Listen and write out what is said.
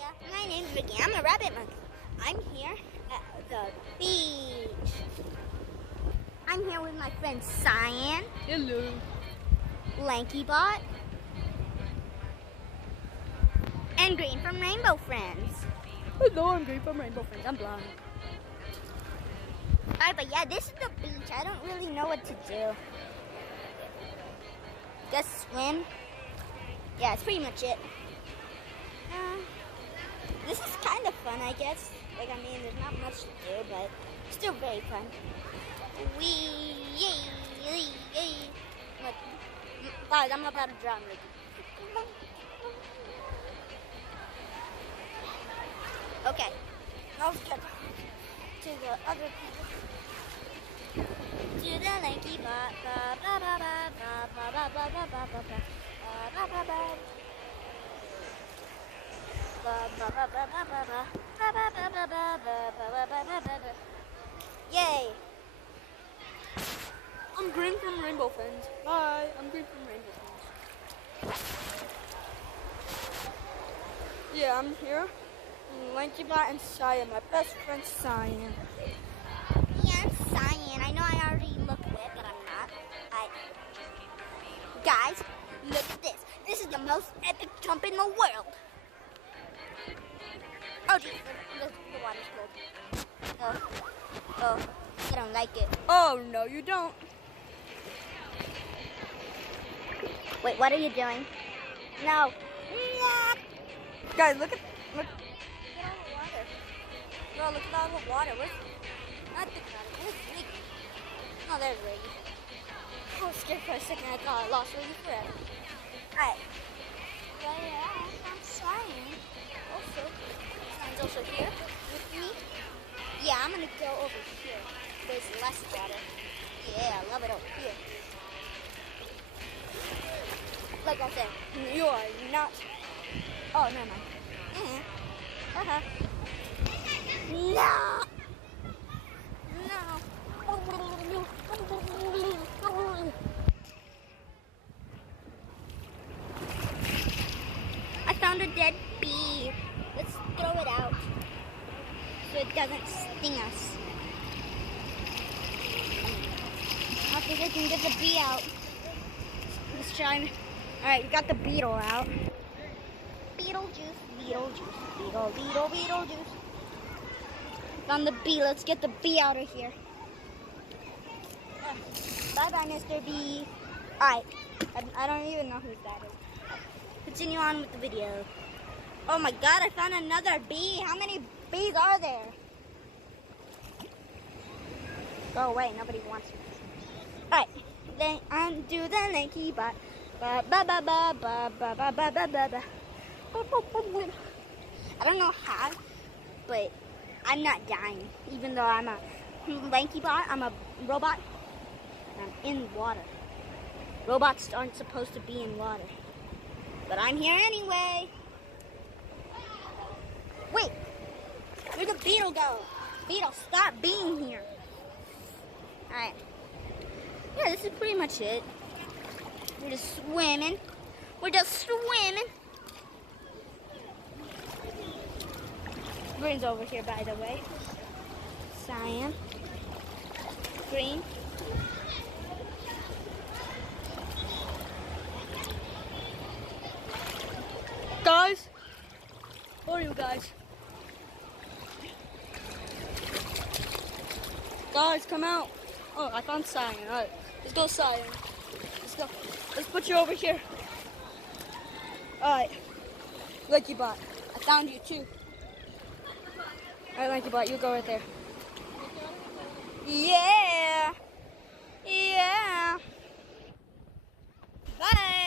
Hiya, my name's Ricky. I'm a rabbit monkey. I'm here at the beach. I'm here with my friend Cyan. Hello. Lankybot. And Green from Rainbow Friends. Hello, I'm Green from Rainbow Friends. I'm blind. Alright, but yeah, this is the beach. I don't really know what to do. Just swim. Yeah, it's pretty much it. This is kind of fun, I guess. Like, I mean, there's not much to do, but still very fun. Look, guys, I'm about to drown, Ricky. Okay, now let's get to the other people. To the lanky bot, ba ba ba ba ba ba ba ba ba ba ba ba ba ba. Yay! I'm Green from Rainbow Friends. Bye. I'm Green from Rainbow Friends. Yeah, I'm here. Lankybot and Cyan, my best friend Cyan. Yeah, I'm Cyan. I know I already look lit, but I'm not. Guys, look at this. This is the most epic jump in the world. Oh, geez, the water's cold. Oh, I don't like it. Oh, no, you don't. Wait, what are you doing? No. Guys, look. Look at all the water. Bro, look at all the water. Where's not the water? Where's Riggy? Oh, there's Riggy. I was scared for a second. I thought I lost Riggy forever. Alright. Yeah, I'm Cyan. Also, Cyan's also here with me. Yeah, I'm gonna go over here. There's less water. Yeah, I love it over here. Like I said, You are not. oh, never mind. No! No! I found a dead bee. Let's throw it out so it doesn't sting us. I think I can get the bee out. Let's try. Alright, we got the beetle out. Beetlejuice, Beetlejuice, Beetlejuice. Found the bee. Let's get the bee out of here. Bye-bye, Mr. Bee. Alright, I don't even know who that is. Continue on with the video. Oh my god, I found another bee. How many bees are there? Go away, nobody wants me. Alright, then undo the lanky bot. Ba ba ba ba ba ba ba ba ba ba ba. I don't know how, but I'm not dying. Even though I'm a lanky bot, I'm a robot, and I'm in water. Robots aren't supposed to be in water. But I'm here anyway. Wait, where'd the beetle go? Beetle, stop being here. Alright. Yeah, this is pretty much it. We're just swimming. We're just swimming. Green's over here, by the way. Cyan. Green. Guys, who are you guys? Guys, come out. Oh, I found Cyan. Alright, let's go, Cyan. Let's go. Let's put you over here. Alright, Lankybot, I found you too. Alright, Lankybot, you go right there. Yeah. Yeah. Bye.